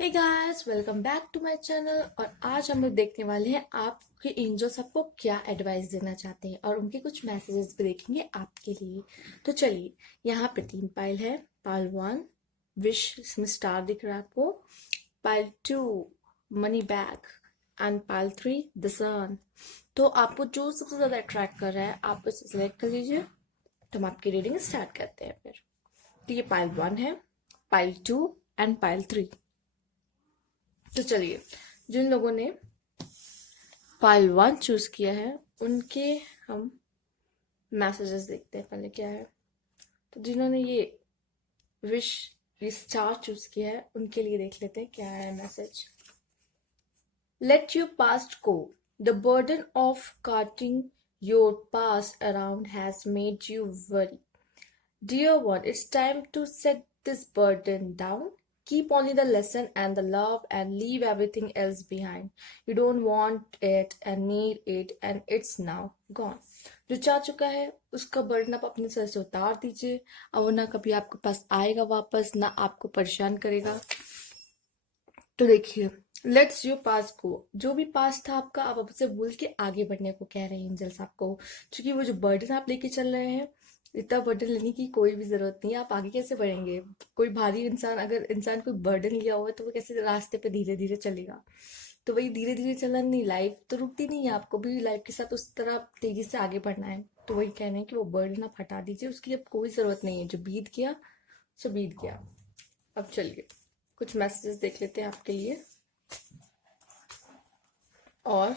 Hey guys, welcome back to my channel. और आज हम लोग देखने वाले हैं आपके एंजल्स आपको क्या एडवाइस देना चाहते हैं और उनके कुछ मैसेजेस भी देखेंगे आपके लिए। तो चलिए, यहाँ पे 3 पाइल है। पाइल 1 विश, इसमें स्टार दिख रहा है आपको। Pile 2 money bag and pile 3 the sun. तो आपको जो सबसे ज्यादा अट्रैक्ट कर रहा है आप उसे सिलेक्ट कर लीजिए। तो हम आपकी रीडिंग स्टार्ट करते हैं फिर। तो ये पाइल 1 है, पाइल 2 एंड पाइल 3। तो चलिए, जिन लोगों ने पाइल 1 चूज किया है उनके हम मैसेजेस देखते हैं पहले क्या है। तो जिन्होंने ये विश, ये स्टार चूज किया है उनके लिए देख लेते हैं क्या है message. Let your past go, the burden of carting your past around has made you worry. Dear one, it's time to set this burden down. Keep only the lesson and the love and leave everything else behind. You don't want it and need it and it's now gone. जो जा चुका है उसका burden आप अपने sir से उतार दीजिए। अब वो ना कभी आपके पास आएगा वापस, ना आपको परेशान करेगा। तो देखिए, लेट्स यू पास गो, जो भी पास था आपका आप अब उसे भूल के आगे बढ़ने को कह रहे हैं एंजल्स आपको। क्योंकि वो जो बर्डन आप लेके चल रहे हैं, इतना बर्डन लेने की कोई भी जरूरत नहीं है। आप आगे कैसे बढ़ेंगे? कोई भारी इंसान, अगर इंसान कोई बर्डन लिया हुआ है तो वो कैसे रास्ते पे धीरे धीरे चलेगा? तो वही धीरे धीरे चलना नहीं, लाइफ तो रुकती नहीं है, आपको भी लाइफ के साथ उस तरह तेजी से आगे बढ़ना है। तो वही कहना है कि वो बर्डन आप हटा दीजिए, उसकी अब कोई जरूरत नहीं है। जो बीत गया सो बीत गया। अब चलिए कुछ मैसेजेस देख लेते हैं आपके लिए और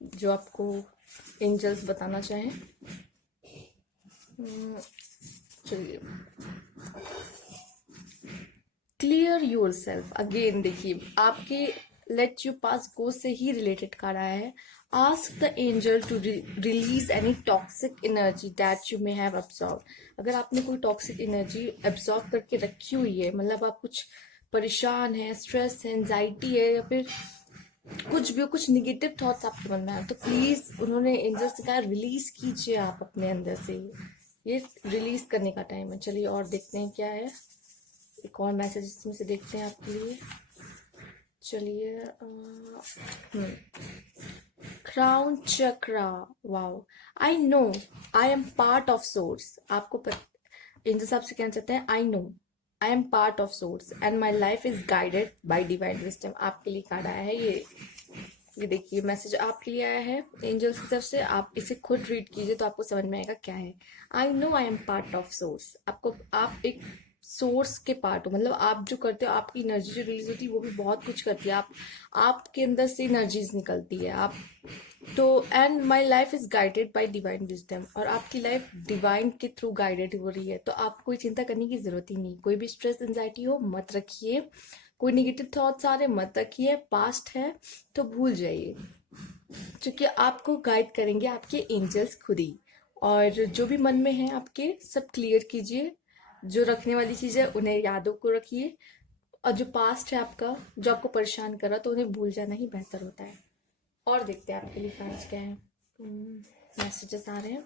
जो आपको एंजल्स बताना चाहें। चलिए, क्लियर योर सेल्फ अगेन। देखिए, आपके लेट यू पास गो से ही रिलेटेड कर रहा है। Ask the angel to release any toxic energy that you may have absorb. अगर आपने कोई टॉक्सिक एनर्जी एब्सॉर्ब करके रखी हुई है, मतलब आप कुछ परेशान है, स्ट्रेस है, एंजाइटी है, या फिर कुछ भी, कुछ निगेटिव थॉट्स आपके मन में आए, तो प्लीज उन्होंने एंजल्स से कहा रिलीज कीजिए आप अपने अंदर से। ये रिलीज करने का टाइम है। चलिए और देखते हैं क्या है। एक और मैसेज इसमें से देखते हैं आपके लिए। चलिए, crown chakra, wow, I know I am part of source. आपको एंजल्स आपसे कहना चाहते हैं I know I am part of source and my life is guided by divine wisdom. आपके लिए कार्ड आया है ये देखिए, मैसेज आपके लिए आया है एंजल्स की तरफ से। आप इसे खुद रीड कीजिए तो आपको समझ में आएगा क्या है। I know I am part of source. आपको, आप एक सोर्स के पार्ट हो, मतलब आप जो करते हो, आपकी एनर्जी जो रिलीज होती है वो भी बहुत कुछ करती है। आपके अंदर से एनर्जीज निकलती है। आप तो, and my life is guided by divine wisdom, और आपकी लाइफ डिवाइन के थ्रू गाइडेड हो रही है। तो आपको कोई चिंता करने की जरूरत ही नहीं। कोई भी स्ट्रेस एंजाइटी हो मत रखिए, कोई निगेटिव थॉट्स आ रहे मत रखिए। पास्ट है तो भूल जाइए, क्योंकि आपको गाइड करेंगे आपके एंजल्स खुद ही। और जो भी मन में है आपके, सब क्लियर कीजिए। जो रखने वाली चीज है उन्हें यादों को रखिए, और जो पास्ट है आपका, जो आपको परेशान कर रहा, तो उन्हें भूल जाना ही बेहतर होता है। और देखते हैं आपके लिए कार्ड्स क्या है। मैसेजेस आ रहे हैं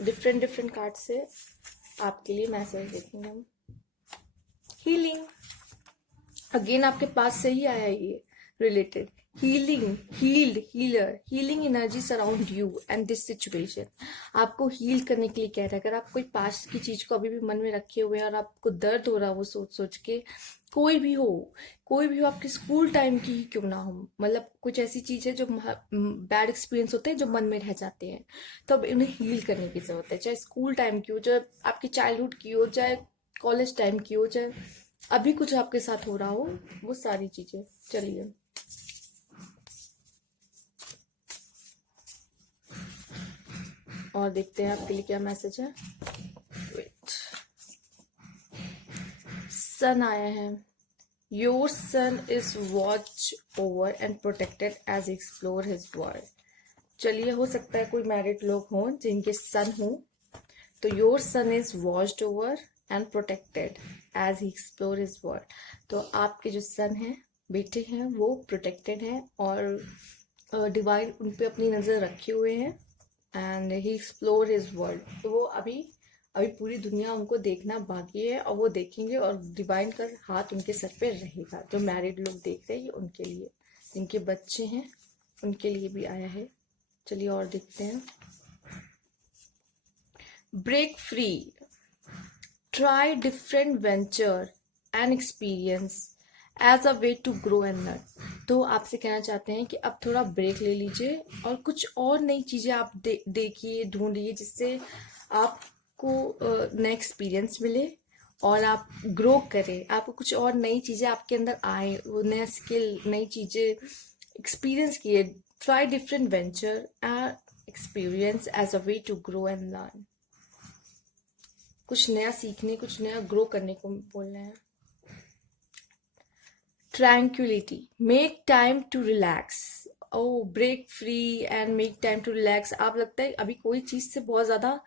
डिफरेंट डिफरेंट कार्ड से। आपके लिए मैसेज देखेंगे हम। हीलिंग, अगेन आपके पास से ही आया ये related. Healing, healed, healer, healing energy surround you and this situation. आपको हील करने के लिए कह रहा है। अगर आप कोई पास्ट की चीज को अभी भी मन में रखे हुए हैं और आपको दर्द हो रहा है वो सोच सोच के, कोई भी हो, कोई भी हो, आपके स्कूल टाइम की ही क्यों ना हो, मतलब कुछ ऐसी चीज है जो बैड एक्सपीरियंस होते हैं जो मन में रह जाते हैं, तो अब उन्हें हील करने की जरूरत है। चाहे स्कूल टाइम की हो, चाहे आपकी चाइल्डहुड की हो, चाहे कॉलेज टाइम की हो, चाहे अभी कुछ आपके साथ हो रहा हो, वो सारी चीजें। चलिए, और देखते हैं आपके लिए क्या मैसेज है। सन आया है। Your son is watch over and protected as explore his world. चलिए, हो सकता है कोई मैरिड लोग हों जिनके सन हो, तो your son is watched over and protected as he explore his world. तो आपके जो सन हैं, बेटे हैं, वो प्रोटेक्टेड हैं और डिवाइन उन पे अपनी नज़र रखे हुए हैं। And he explore his world, तो वो अभी अभी पूरी दुनिया उनको देखना बाकी है और वो देखेंगे और डिवाइन का हाथ उनके सर पे रहेगा। जो मैरिड लोग देख रहे हैं ये उनके लिए, जिनके बच्चे हैं उनके लिए भी आया है। चलिए और देखते हैं। Break free, try different venture and experience as a way to grow and learn. तो आपसे कहना चाहते हैं कि अब थोड़ा ब्रेक ले लीजिए और कुछ और नई चीज़ें आप देखिए, ढूंढिए, जिससे आपको नया एक्सपीरियंस मिले और आप ग्रो करें। आपको कुछ और नई चीज़ें आपके अंदर आए, वो नया स्किल, नई चीज़ें एक्सपीरियंस किए। Try different venture and experience as a way to grow and learn. कुछ नया सीखने, कुछ नया ग्रो करने को बोल रहे हैं। Tranquillity, make time to relax. Oh, break free and make time to relax. आप लगता है अभी कोई चीज़ से बहुत ज़्यादा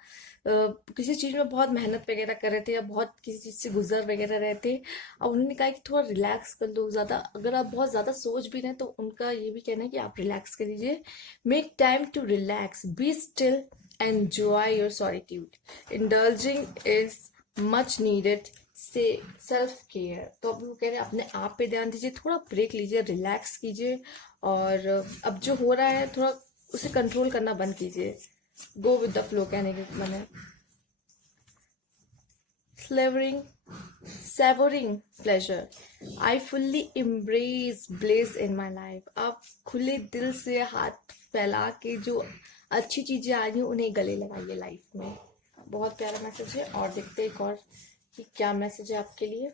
किसी चीज़ में बहुत मेहनत वगैरह कर रहे थे या बहुत किसी चीज़ से गुजर वगैरह रहे थे, अब उन्होंने कहा कि थोड़ा रिलैक्स कर लो। ज़्यादा अगर आप बहुत ज़्यादा सोच भी रहे हैं तो उनका ये भी कहना है कि आप रिलैक्स कर दीजिए। Make time to relax, be still, enjoy your solitude, indulging is much needed से सेल्फ केयर। तो अब वो कह रहे हैं अपने आप पे ध्यान दीजिए, थोड़ा ब्रेक लीजिए, रिलैक्स कीजिए और अब जो हो रहा है थोड़ा उसे कंट्रोल करना बंद कीजिए। गो विद द फ्लो कहने के मन है। Savoring, savoring pleasure. I fully embrace bliss in my life. आप खुले दिल से हाथ फैला के जो अच्छी चीजें आ रही हैं उन्हें गले लगाइए लाइफ में। बहुत प्यारा मैसेज है। और देखते हैं एक और कि क्या मैसेज है आपके लिए।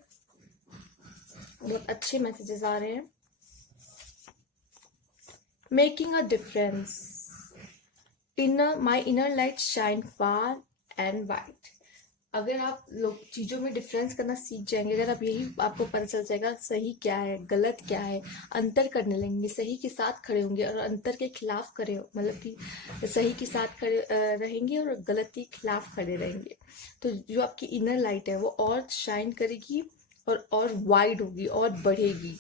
बहुत अच्छे मैसेजेस आ रहे हैं। Making a difference, inner my inner light shine far and white. अगर आप लोग चीज़ों में डिफरेंस करना सीख जाएंगे, अगर आप यही आपको पता चल जाएगा सही क्या है गलत क्या है, अंतर करने लगेंगे, सही के साथ खड़े होंगे और अंतर के खिलाफ खड़े हो, मतलब कि सही के साथ खड़े रहेंगे और गलत के खिलाफ खड़े रहेंगे, तो जो आपकी इनर लाइट है वो और शाइन करेगी और वाइड होगी और बढ़ेगी,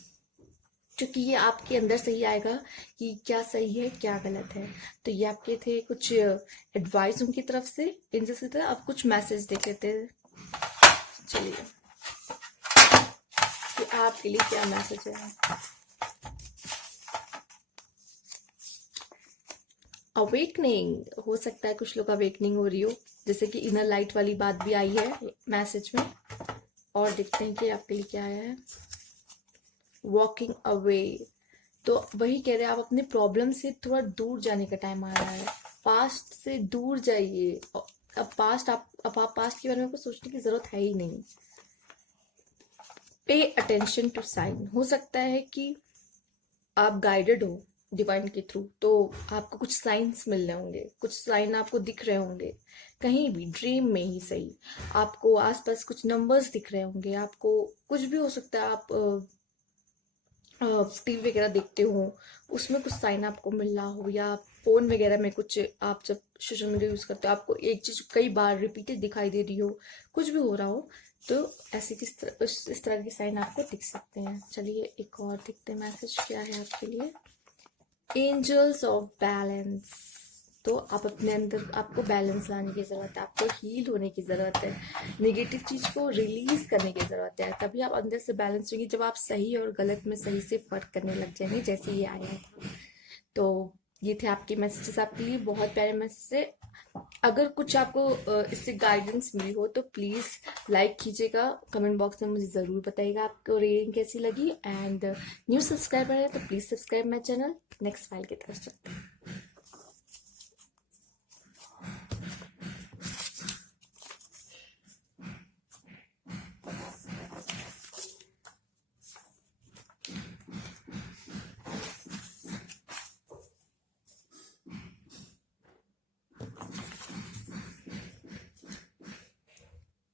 क्योंकि ये आपके अंदर से ही आएगा कि क्या सही है क्या गलत है। तो ये आपके थे कुछ एडवाइस उनकी तरफ से, एंजल्स की तरफ। अब कुछ मैसेज देख लेते हैं। चलिए कि आपके लिए क्या मैसेज है। अवेकनिंग, हो सकता है कुछ लोग अवेकनिंग हो रही हो, जैसे कि इनर लाइट वाली बात भी आई है मैसेज में। और देखते हैं कि आपके लिए क्या है। वॉकिंग अवे, तो वही कह रहे हैं आप अपने प्रॉब्लम से थोड़ा दूर जाने का टाइम आ रहा है। पास्ट से दूर जाइए। अब आप पास्ट के बारे में कुछ सोचने की जरूरत है ही नहीं। पे अटेंशन टू साइन, हो सकता है कि आप गाइडेड हो डिवाइन के थ्रू, तो आपको कुछ साइंस मिल रहे होंगे, कुछ साइन आपको दिख रहे होंगे, कहीं भी ड्रीम में ही सही। आपको आसपास कुछ नंबर्स दिख रहे होंगे, आपको कुछ भी हो सकता है। आप टीवी वगैरह देखते हो उसमें कुछ साइन आपको मिल रहा हो, या फोन वगैरह में कुछ, आप जब सोशल मीडिया यूज करते हो आपको एक चीज कई बार रिपीटेड दिखाई दे रही हो, कुछ भी हो रहा हो, तो ऐसे इस तरह के साइन आपको दिख सकते हैं। चलिए एक और देखते हैं मैसेज क्या है आपके लिए। एंजल्स ऑफ बैलेंस, तो आप अपने अंदर आपको बैलेंस लाने की ज़रूरत है, आपको हील होने की ज़रूरत है, नेगेटिव चीज़ को रिलीज करने की ज़रूरत है, तभी आप अंदर से बैलेंस होंगे। जब आप सही और गलत में सही से फर्क करने लग जाएंगे, जैसे ये आया था। तो ये थे आपके मैसेजेस आपके लिए, बहुत प्यारे मैसेज है। अगर कुछ आपको इससे गाइडेंस मिली हो तो प्लीज़ लाइक कीजिएगा, कमेंट बॉक्स में मुझे ज़रूर बताइएगा आपको रीडिंग कैसी लगी। एंड न्यू सब्सक्राइबर है तो please subscribe my channel. Next file की तरफ चलते हैं।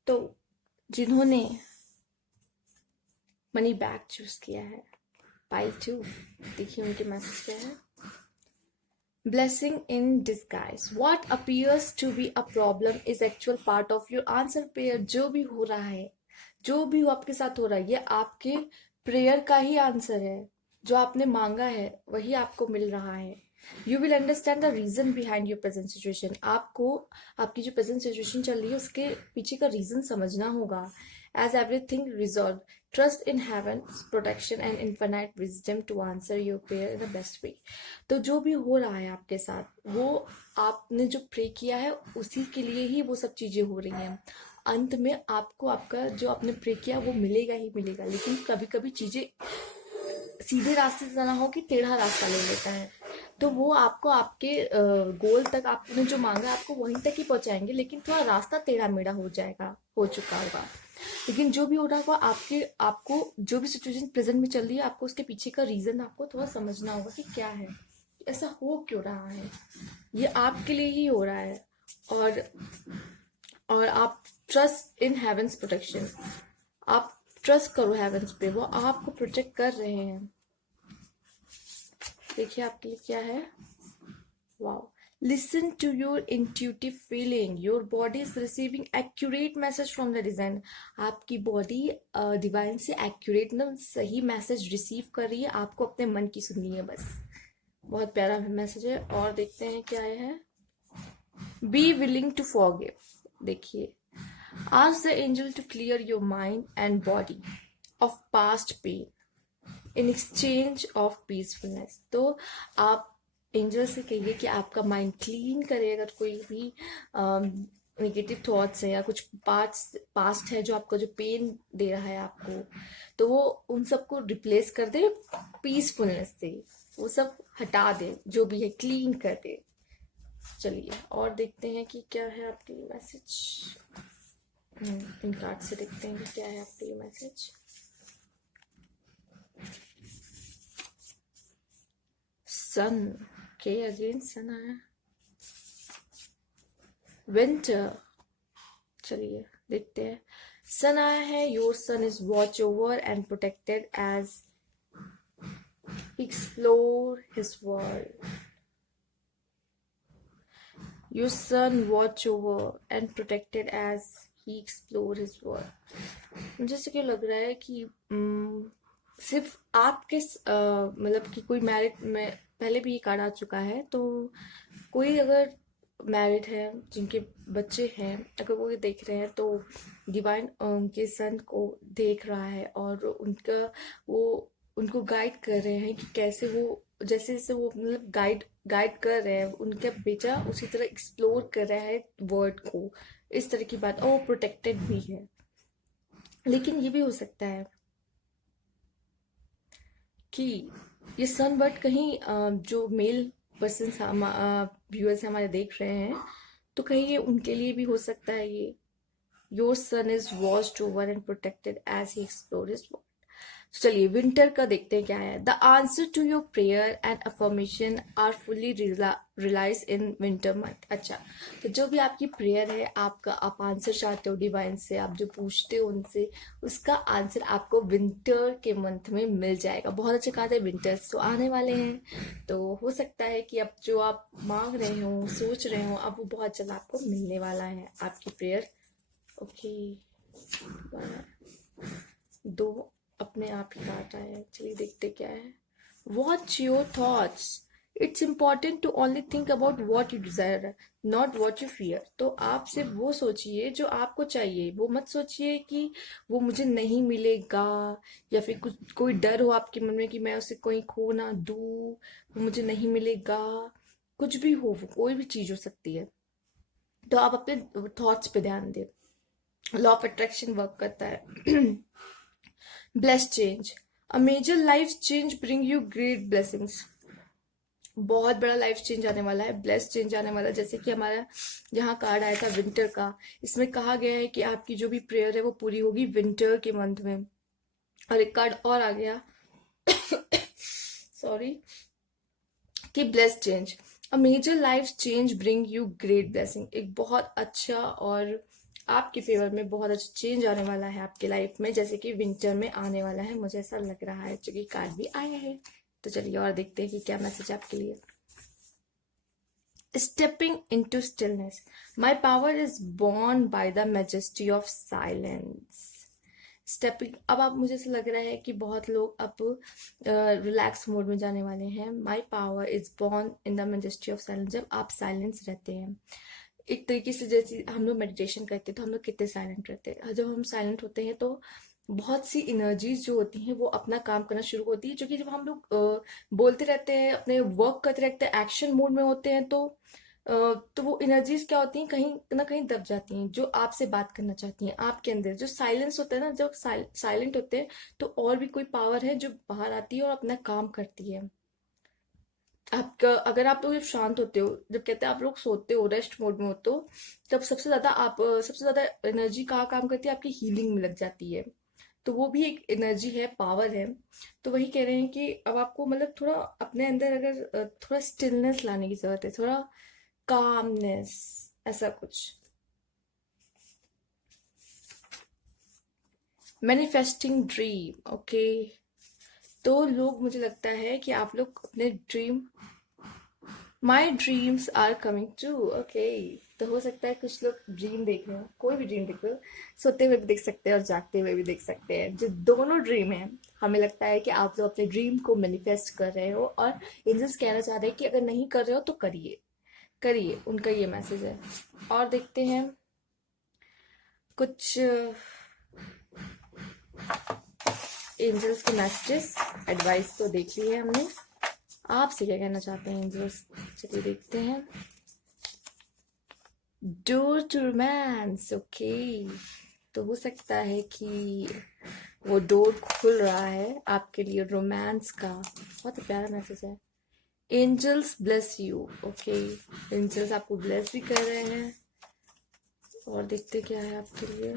तो जिन्होंने मनी बैग चूज किया है, पाइल 2, देखिए उनके मैसेज क्या है। Blessing in disguise, what appears to be a problem is actual part of your answer prayer. जो भी हो रहा है, जो भी हो आपके साथ हो रहा है, ये आपके प्रेयर का ही आंसर है। जो आपने मांगा है वही आपको मिल रहा है। You will understand the reason behind your present situation. आपको आपकी जो प्रेजेंट सिचुएशन चल रही है उसके पीछे का रीजन समझना होगा। As everything resolve, trust in heaven protection and infinite wisdom to answer your prayer in the best way. तो जो भी हो रहा है आपके साथ, वो आपने जो प्रे किया है उसी के लिए ही वो सब चीजें हो रही हैं। अंत में आपको आपका जो आपने प्रे किया वो मिलेगा ही मिलेगा, लेकिन कभी कभी चीजें सीधे रास्ते से ना हो कि टेढ़ा रास्ता ले लेता है। तो वो आपको आपके गोल तक आपने जो मांगा आपको वहीं तक ही पहुंचाएंगे, लेकिन थोड़ा रास्ता टेढ़ा मेढ़ा हो जाएगा, हो चुका होगा। लेकिन जो भी हो रहा होगा आपके आपको जो भी सिचुएशन प्रेजेंट में चल रही है, आपको उसके पीछे का रीजन आपको थोड़ा समझना होगा कि क्या है, ऐसा हो क्यों रहा है, ये आपके लिए ही हो रहा है। और आप ट्रस्ट इन हेवंस प्रोटेक्शन, आप ट्रस्ट करो हेवंस पे, वो आपको प्रोटेक्ट कर रहे हैं। देखिए आपके लिए क्या है। Wow, listen to your intuitive feeling, your body is receiving accurate message from the design. आपकी बॉडी डिवाइन से एक्यूरेट ना सही मैसेज रिसीव कर रही है, आपको अपने मन की सुननी है बस। बहुत प्यारा मैसेज है। और देखते हैं क्या है। Be willing to forgive. देखिए, ask the angel to clear your mind and body of past pain in exchange of peacefulness। तो आप एंजल से कहिए कि आपका माइंड क्लीन करे, अगर कोई भी नेगेटिव थॉट्स है या कुछ पास्ट है जो आपको जो पेन दे रहा है आपको, तो वो उन सबको रिप्लेस कर दे पीसफुलनेस से, वो सब हटा दे, जो भी है क्लीन कर दे। चलिए और देखते हैं कि क्या है आपके लिए मैसेज। इन कार्ड से देखते हैं कि क्या है आपके लिए मैसेज। सन के अगेन सन आया। विंटर, चलिए देखते हैं। सन आया है, your son is watch over and protected as explore his world. Your son watch over and protected as he explore his world. मुझे से क्यों लग रहा है कि सिर्फ आपके मतलब कि कोई मैरिड में, पहले भी ये कार्ड आ चुका है, तो कोई अगर मैरिड है जिनके बच्चे हैं, अगर वो ये देख रहे हैं तो डिवाइन उनके सन को देख रहा है और उनका वो उनको गाइड कर रहे हैं कि कैसे वो, जैसे जैसे वो मतलब गाइड कर रहे हैं, उनका बेटा उसी तरह एक्सप्लोर कर रहा है वर्ड को, इस तरह की बात। और वो प्रोटेक्टेड भी है। लेकिन ये भी हो सकता है कि ये सनबर्ड कहीं जो मेल पर्सन व्यूअर्स हमारे देख रहे हैं, तो कहीं ये उनके लिए भी हो सकता है ये। Your son is watched over and protected as he explore his world. चलिए विंटर का देखते हैं क्या है। The answer to your prayer and affirmation are fully realise in winter month. अच्छा, तो जो भी आपकी प्रेयर है, आपका आप आंसर चाहते हो डिवाइन से, आप जो पूछते हो उनसे, उसका आंसर आपको विंटर के मंथ में मिल जाएगा। बहुत अच्छे कहा था, विंटर्स तो आने वाले हैं, तो हो सकता है कि अब जो आप मांग रहे हो, सोच रहे हो, अब वो बहुत जल्द आपको मिलने वाला है, आपकी प्रेयर। ओके, दो अपने आप ही काट आया है। चलिए देखते क्या है। Watch your thoughts, it's important to only think about what you desire, not what you fear. तो आप सिर्फ वो सोचिए जो आपको चाहिए, वो मत सोचिए कि वो मुझे नहीं मिलेगा, या फिर कुछ कोई डर हो आपके मन में कि मैं उसे कोई खो ना दूँ, वो मुझे नहीं मिलेगा। कुछ भी हो, वो कोई भी चीज हो सकती है, तो आप अपने थॉट्स पे ध्यान दें। लॉ ऑफ अट्रैक्शन वर्क करता है। Blessed change, a major life change bring you great blessings. बहुत बड़ा लाइफ चेंज आने वाला है, ब्लेस्ड चेंज आने वाला है। जैसे कि हमारा यहाँ कार्ड आया था विंटर का, इसमें कहा गया है कि आपकी जो भी प्रेयर है वो पूरी होगी विंटर के मंथ में। और एक कार्ड और आ गया सॉरी, कि blessed change, a major life change bring you great blessing. एक बहुत अच्छा और आपके फेवर में बहुत अच्छा चेंज आने वाला है आपके लाइफ में, जैसे कि विंटर में आने वाला है, मुझे ऐसा लग रहा है, क्योंकि कार्ड भी आया है। तो चलिए और देखते हैं कि क्या मैसेज आपके लिए। Stepping into stillness, my power is born by the majesty of silence. Stepping. अब आप, मुझे ऐसा लग रहा है कि बहुत लोग अब रिलैक्स मोड में जाने वाले हैं। My power is born in the ministry of silence. जब आप साइलेंस रहते हैं एक तरीके से, जैसे हम लोग मेडिटेशन करते हैं तो हम लोग कितने साइलेंट रहते हैं, जब हम साइलेंट होते हैं तो बहुत सी एनर्जीज जो होती हैं वो अपना काम करना शुरू होती है, जो कि जब हम लोग बोलते रहते हैं, अपने वर्क करते रहते हैं, एक्शन मोड में होते हैं, तो वो एनर्जीज क्या होती हैं, कहीं ना कहीं दब जाती हैं, जो आपसे बात करना चाहती हैं आपके अंदर। जो साइलेंस होता है ना, जब साइलेंट होते हैं तो और भी कोई पावर है जो बाहर आती है और अपना काम करती है। आपका, अगर आप लोग जब शांत होते हो, जब कहते हैं आप लोग सोते हो, रेस्ट मोड में होते हो, तब सबसे ज्यादा एनर्जी कहाँ काम करती है, आपकी हीलिंग में लग जाती है। तो वो भी एक एनर्जी है, पावर है। तो वही कह रहे हैं कि अब आपको मतलब थोड़ा अपने अंदर अगर थोड़ा स्टिलनेस लाने की जरूरत है, थोड़ा कामनेस, ऐसा कुछ। Manifesting dream, okay. तो लोग, मुझे लगता है कि आप लोग अपने dream, my dreams are coming true, okay. तो हो सकता है कुछ लोग ड्रीम देख रहे हो, कोई भी ड्रीम देख रहे हो, सोते हुए भी देख सकते हैं और जागते हुए भी देख सकते हैं, जो दोनों ड्रीम है। हमें लगता है कि आप लोग अपने ड्रीम को मैनिफेस्ट कर रहे हो, और एंजल्स कहना चाह रहे हैं कि अगर नहीं कर रहे हो तो करिए, करिए, उनका ये मैसेज है। और देखते हैं कुछ एंजल्स के मैसेजेस। एडवाइस तो देख ली है हमने, आपसे क्या कहना चाहते हैं एंजल्स, चलिए देखते हैं। Door to romance, okay. तो हो सकता है कि वो डोर खुल रहा है आपके लिए रोमांस का। बहुत प्यारा मैसेज है। Angels bless you, okay. Angels आपको ब्लेस भी कर रहे हैं। और देखते क्या है आपके लिए।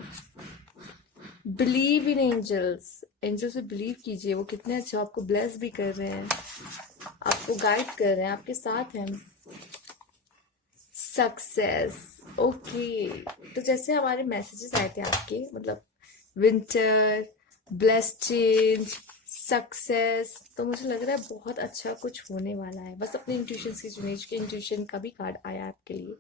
बिलीव इन एंजल्स, एंजल्स पे बिलीव कीजिए, वो कितने अच्छे, आपको ब्लेस भी कर रहे हैं, आपको गाइड कर रहे हैं, आपके साथ हैं। Success, okay. तो जैसे हमारे मैसेजेस आए थे आपके, मतलब विंटर, ब्लेस चेंज, सक्सेस, तो मुझे लग रहा है बहुत अच्छा कुछ होने वाला है। बस अपने इंट्यूशन की चुनिए, कि इंट्यूशन का भी कार्ड आया आपके लिए।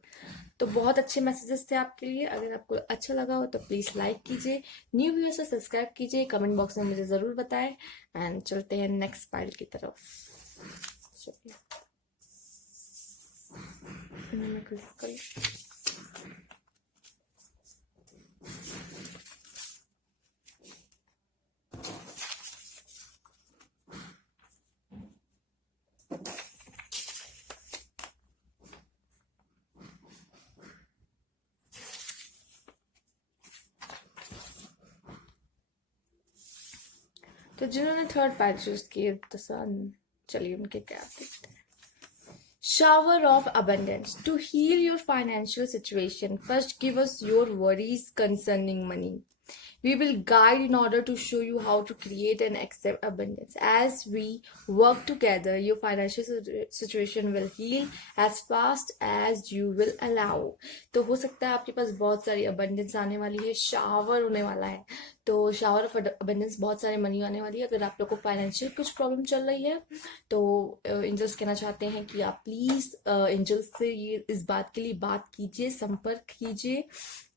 तो बहुत अच्छे मैसेजेस थे आपके लिए। अगर आपको अच्छा लगा हो तो प्लीज़ लाइक कीजिए, न्यू व्यूअर्स से सब्सक्राइब कीजिए, कमेंट बॉक्स में मुझे ज़रूर बताएं। एंड चलते हैं नेक्स्ट फाइल की तरफ। चलिए, मैं क्लिक करूँ। तो जिन्होंने थर्ड फाइल चूज की, तो सन, चलिए उनके क्या देखते हैं। Shower of abundance. To heal your financial situation, first give us your worries concerning money. We will guide in order to show you how to create and accept abundance. As we work together, your financial situation will heal as fast as you will allow. तो हो सकता है आपके पास बहुत सारी abundance आने वाली है, शावर होने वाला है। तो शावर ऑफ abundance, बहुत सारे मनी आने वाली है। अगर आप लोग को फाइनेंशियल कुछ प्रॉब्लम चल रही है तो एंजल्स कहना चाहते हैं कि आप प्लीज एंजल्स से ये इस बात के लिए बात कीजिए, संपर्क कीजिए।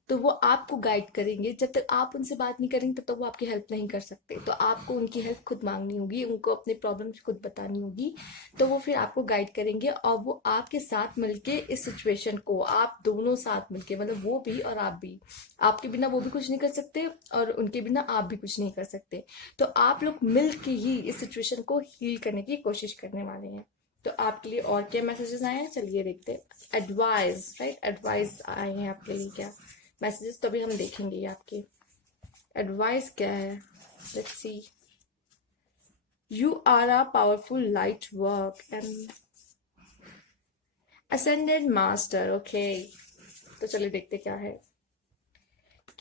तो वो आपको गाइड करेंगे। जब तक आप उनसे बात नहीं करेंगे तब तक वो आपकी हेल्प नहीं कर सकते। तो आपको उनकी हेल्प खुद मांगनी होगी, उनको अपने प्रॉब्लम खुद बतानी होगी। तो वो फिर आपको गाइड करेंगे, और वो आपके साथ मिलके इस सिचुएशन को, आप दोनों साथ मिलके, मतलब वो भी और आप भी, आपके बिना वो भी कुछ नहीं कर सकते और उनके बिना आप भी कुछ नहीं कर सकते। तो आप लोग मिल के ही इस सिचुएशन को हील करने की कोशिश करने वाले हैं। तो आपके लिए और क्या मैसेजेस आए हैं, चलिए देखते हैं। एडवाइस, राइट, एडवाइस आए हैं आपके लिए क्या मैसेजेस, तभी हम देखेंगे ये आपके एडवाइस क्या है। Let's see. You are a powerful light work and ascended master, okay. तो चलिए देखते क्या है।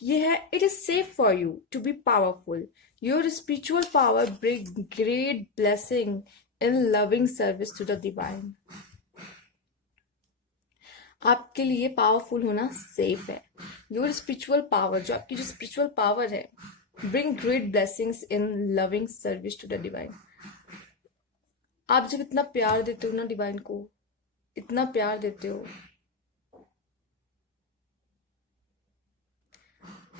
ये है, it is safe for you to be powerful. Your spiritual power bring great blessing in loving service to the divine. आपके लिए powerful होना सेफ है। योर स्पिरिचुअल पावर, जो आपकी जो स्पिरिचुअल पावर है, bring great blessings in loving service to the divine. आप जब इतना प्यार देते हो ना डिवाइन को, इतना प्यार देते हो,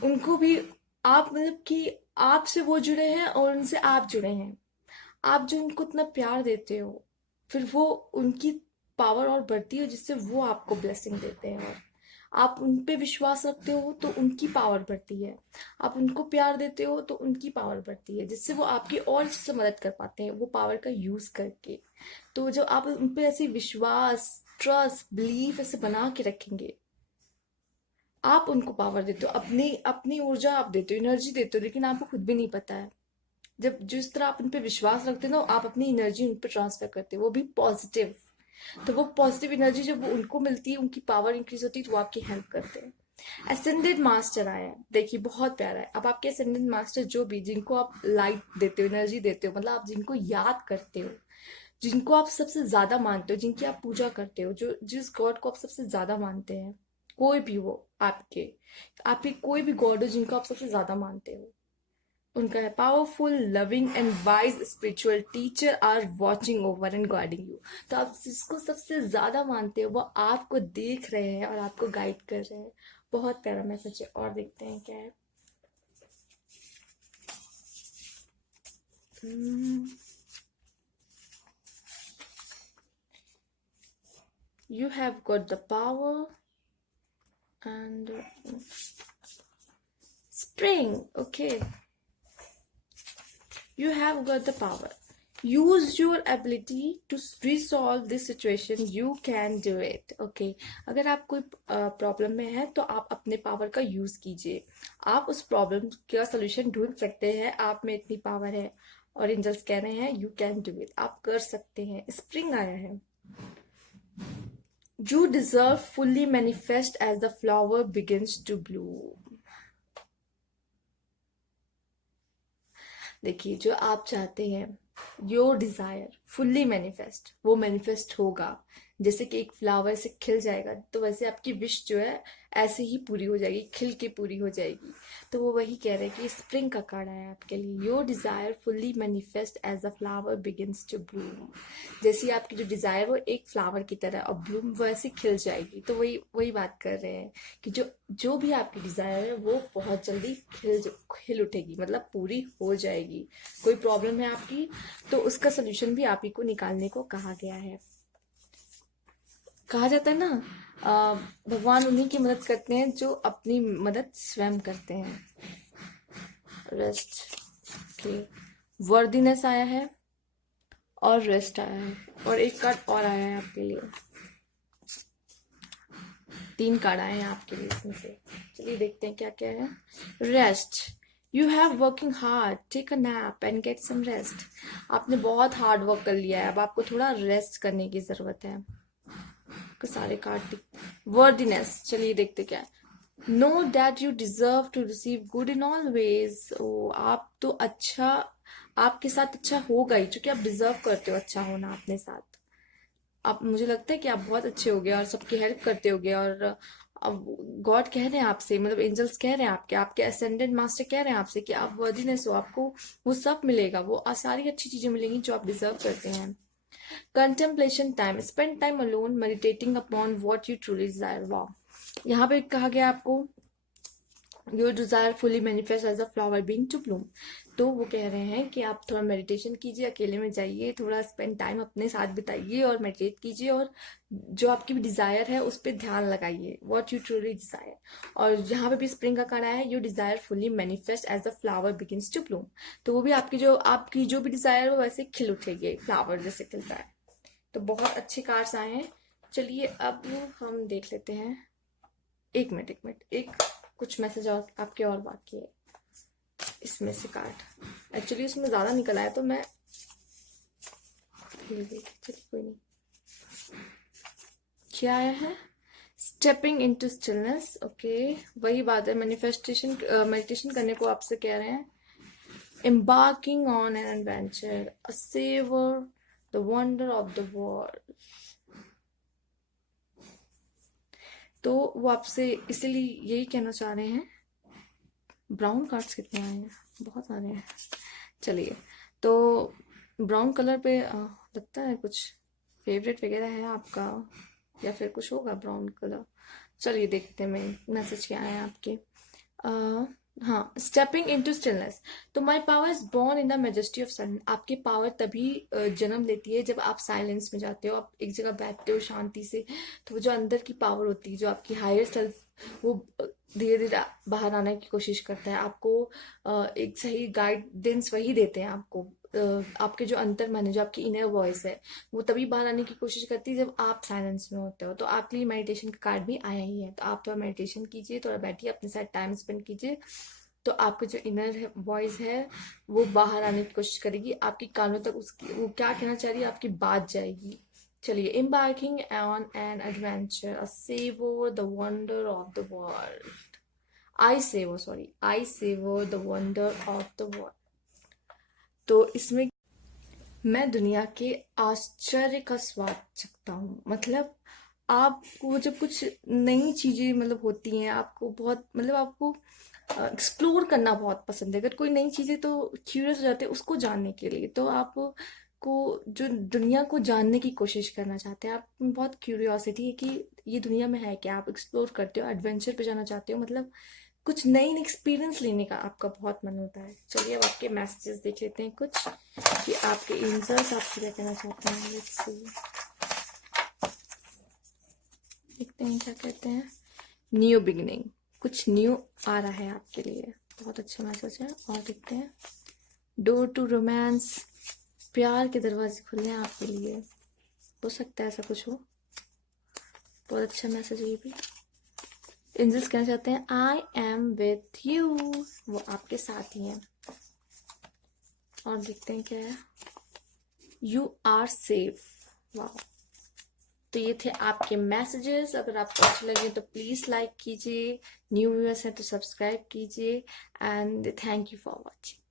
उनको भी आप, मतलब कि आपसे वो जुड़े हैं और उनसे आप जुड़े हैं। आप जो उनको इतना प्यार देते हो, फिर वो उनकी पावर और बढ़ती है, जिससे वो आपको ब्लेसिंग देते हैं। और आप उन पे विश्वास रखते हो तो उनकी पावर बढ़ती है। आप उनको प्यार देते हो तो उनकी पावर बढ़ती है, जिससे वो आपकी और अच्छे से मदद कर पाते हैं वो पावर का यूज करके। तो जब आप उन पे ऐसे विश्वास, ट्रस्ट, बिलीफ ऐसे बना के रखेंगे, आप उनको पावर देते हो, अपनी अपनी ऊर्जा आप देते हो, एनर्जी देते हो, लेकिन आपको खुद भी नहीं पता है। जब जिस तरह आप उन पे विश्वास रखते हो ना, आप अपनी एनर्जी उन पे ट्रांसफर करते हो, वो भी पॉजिटिव। तो वो पॉजिटिव एनर्जी जब वो उनको मिलती है, उनकी पावर इंक्रीज होती है, तो वो आपकी हेल्प करते हैं। असेंडेड मास्टर आया है, देखिए बहुत प्यारा है। अब आपके असेंडेड मास्टर जो भी, जिनको आप लाइट देते हो, एनर्जी देते हो, मतलब आप जिनको याद करते हो, जिनको आप सबसे ज्यादा मानते हो, जिनकी आप पूजा करते हो, जो जिस गॉड को आप सबसे ज्यादा मानते हैं, कोई भी हो आपके, आपके कोई भी गॉड हो जिनको आप सबसे ज्यादा मानते हो, उनका है powerful, loving and wise spiritual teacher are watching over and guiding you. तो आप जिसको सबसे ज्यादा मानते हो वो आपको देख रहे हैं और आपको गाइड कर रहे हैं। बहुत प्यारा मैसेज है। और देखते हैं क्या है। You have got the power and spring. Okay, you have got the power. Use your ability to resolve this situation. You can do it. Okay, अगर आप कोई प्रॉब्लम में है तो आप अपने पावर का यूज कीजिए। आप उस प्रॉब्लम का सोल्यूशन ढूंढ सकते हैं। आप में इतनी पावर है और एंजल्स कह रहे हैं यू कैन डू इट, आप कर सकते हैं। स्प्रिंग आया है। You deserve fully manifest as the flower begins to bloom. देखिए, जो आप चाहते हैं, योर डिजायर फुल्ली मैनिफेस्ट, वो मैनिफेस्ट होगा। जैसे कि एक फ्लावर से खिल जाएगा, तो वैसे आपकी विश जो है ऐसे ही पूरी हो जाएगी, खिल के पूरी हो जाएगी। तो वो वही कह रहे हैं कि स्प्रिंग का कार्ड है आपके लिए। Your desire fully manifest as the flower begins to bloom. जैसे आपकी जो डिजायर वो एक फ्लावर की तरह और ब्लूम वैसे खिल जाएगी। तो वही वही बात कर रहे हैं कि जो जो भी आपकी डिजायर है वो बहुत जल्दी खिल उठेगी, मतलब पूरी हो जाएगी। कोई प्रॉब्लम है आपकी तो उसका सोल्यूशन भी आप ही को निकालने को कहा गया है। कहा जाता है ना, भगवान उन्हीं की मदद करते हैं जो अपनी मदद स्वयं करते हैं। रेस्ट के वर्दीनेस आया है और रेस्ट आया है, और एक कार्ड और आया है आपके लिए। 3 कार्ड आए हैं आपके लिए इसमें से। चलिए देखते हैं क्या क्या है। Rest, you have working hard, take a nap and get some rest. आपने बहुत हार्ड वर्क कर लिया है, अब आपको थोड़ा रेस्ट करने की जरूरत है। सारे कार्ड वर्दीनेस, चलिए देखते क्या है। Know that you deserve to receive good in all ways. ओ, आप तो अच्छा, आपके साथ अच्छा होगा ही, क्योंकि आप डिजर्व करते हो अच्छा होना अपने साथ। आप, मुझे लगता है कि आप बहुत अच्छे होगे और सबकी हेल्प करते होगे। और अब गॉड कह रहे हैं आपसे, मतलब एंजल्स कह रहे हैं आपके आपके असेंडेंट मास्टर कह रहे हैं आपसे कि आप वर्दीनेस हो, आपको वो सब मिलेगा, वो सारी अच्छी चीजें मिलेंगी जो आप डिजर्व करते हैं। Contemplation time, spend time alone meditating upon what you truly desire. वाह, यहाँ पे कहा गया आपको your desire fully manifest as a flower being to bloom. तो वो कह रहे हैं कि आप थोड़ा मेडिटेशन कीजिए, अकेले में जाइए, थोड़ा स्पेंड टाइम अपने साथ बिताइए और मेडिटेट कीजिए, और जो आपकी भी डिजायर है उस पर ध्यान लगाइए, व्हाट यू ट्रूली डिजायर। और यहाँ पे भी स्प्रिंग का कार्ड आया है, your desire fully manifest as the flower begins to bloom. तो वो भी आपकी जो भी डिजायर हो वैसे खिल उठेगी, फ्लावर जैसे खिलता है। तो बहुत अच्छे कार्ड्स आए हैं। चलिए अब हम देख लेते हैं। एक मिनट, एक कुछ मैसेज और आपके और बाकी है इसमें से कार्ड। एक्चुअली उसमें ज्यादा निकल आया तो मैं चलिए कोई नहीं। क्या आया है? Stepping into stillness. ओके, वही बात है, मैनिफेस्टेशन मेडिटेशन करने को आपसे कह रहे हैं। embarking on an adventure, a savor the wonder of the world। तो वो आपसे इसलिए यही कहना चाह रहे हैं। ब्राउन कार्ड्स कितने आए हैं? बहुत आ रहे हैं। चलिए, तो ब्राउन कलर पे लगता है कुछ फेवरेट वगैरह है आपका, या फिर कुछ होगा ब्राउन कलर। चलिए देखते हैं मैं मैसेज क्या आया आपके। हाँ, स्टेपिंग इनटू स्टिलनेस। तो my power is born in the majesty of sun. आपकी पावर तभी जन्म लेती है जब आप साइलेंस में जाते हो, आप एक जगह बैठते हो शांति से। तो वो जो अंदर की पावर होती है, जो आपकी हायर सेल्फ, वो धीरे धीरे बाहर आने की कोशिश करता है। आपको एक सही गाइडेंस वही देते हैं आपको। आपके जो अंतर मन है, जो आपकी इनर वॉइस है, वो तभी बाहर आने की कोशिश करती है जब आप साइलेंस में होते हो। तो आपके लिए मेडिटेशन का कार्ड भी आया ही है। तो आप थोड़ा मेडिटेशन कीजिए, थोड़ा बैठिए, अपने साथ टाइम स्पेंड कीजिए। तो आपका जो इनर वॉइस है वो बाहर आने की कोशिश करेगी। आपकी कानों तक उसकी वो क्या कहना चाह रही है आपकी बात जाएगी। चलिए, embarking on an adventure, a savor the wonder of the world. I savor the wonder of the world. तो इसमें मैं दुनिया के आश्चर्य का स्वाद चखता हूँ। मतलब आपको जब कुछ नई चीजें मतलब होती हैं, आपको बहुत मतलब आपको एक्सप्लोर करना बहुत पसंद है। अगर कोई नई चीजें, तो क्यूरियस हो जाते हैं उसको जानने के लिए। तो आप को जो दुनिया को जानने की कोशिश करना चाहते हैं, आप में बहुत क्यूरियोसिटी है कि ये दुनिया में है क्या। आप एक्सप्लोर करते हो, एडवेंचर पे जाना चाहते हो, मतलब कुछ नई एक्सपीरियंस लेने का आपका बहुत मन होता है। चलिए, अब आपके मैसेजेस देख लेते हैं कुछ, कि आपके एंजल्स आपसे क्या कहना चाहते हैं। लेट्स सी, देखते हैं क्या कहते हैं। न्यू बिगिनिंग, कुछ न्यू आ रहा है आपके लिए, बहुत अच्छा मैसेज है। और देखते हैं, डोर टू रोमांस, प्यार के दरवाजे खुले हैं आपके लिए। हो सकता है ऐसा कुछ हो। बहुत अच्छा मैसेज है ये भी। एंजल्स कहना चाहते हैं आई एम विथ यू, वो आपके साथ ही हैं। और देखते हैं क्या है, यू आर सेफ। वाह। तो ये थे आपके मैसेजेस। अगर आपको अच्छे लगे तो प्लीज लाइक कीजिए, न्यू व्यूअर्स हैं तो सब्सक्राइब कीजिए। And thank you for watching.